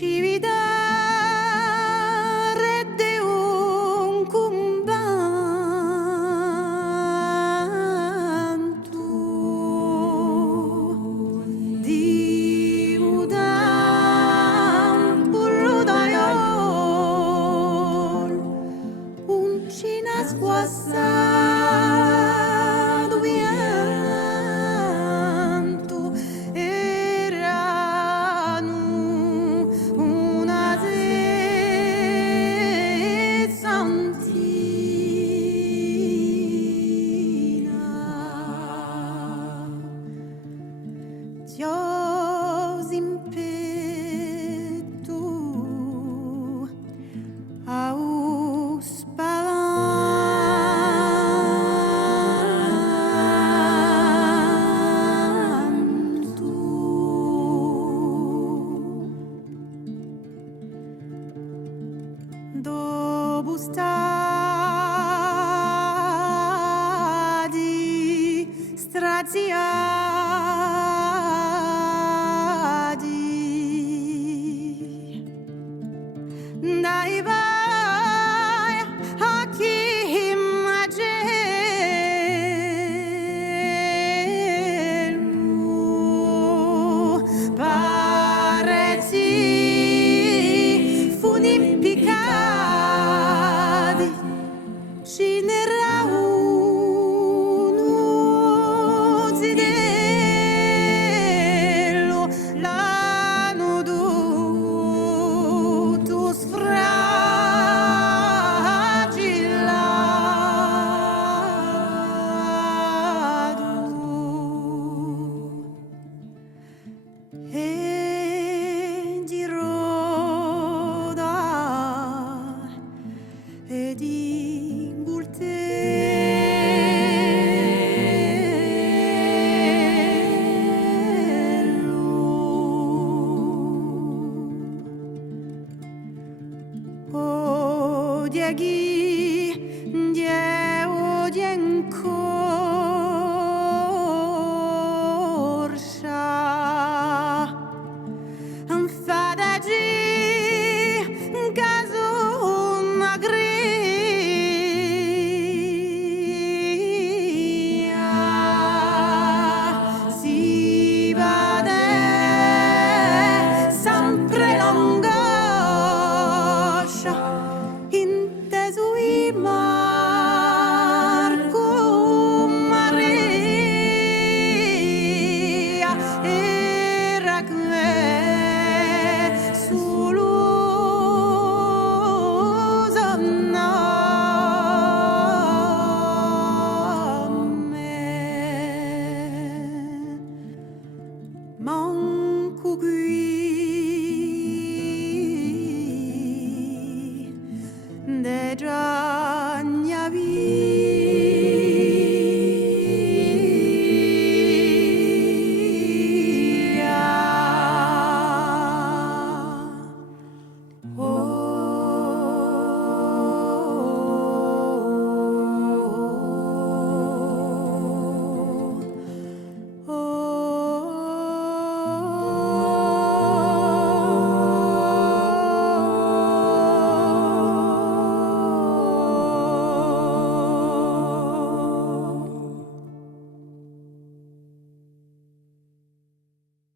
cividare un cumbantu di udam pullo d'aiol un cina squassado pianto erano una sessantina Dios in petto au spalanto dopo stadi straziati dai vai a chi immagino pareti funi impiccati ci n'era uno zidello l'hanno dovuto sfragillato e di Roda e di Bultello o dieghi die o dien corsa fadagi caso magria si vade sempre l'angoscia inteso i Marco Maria era che solo manco qui de già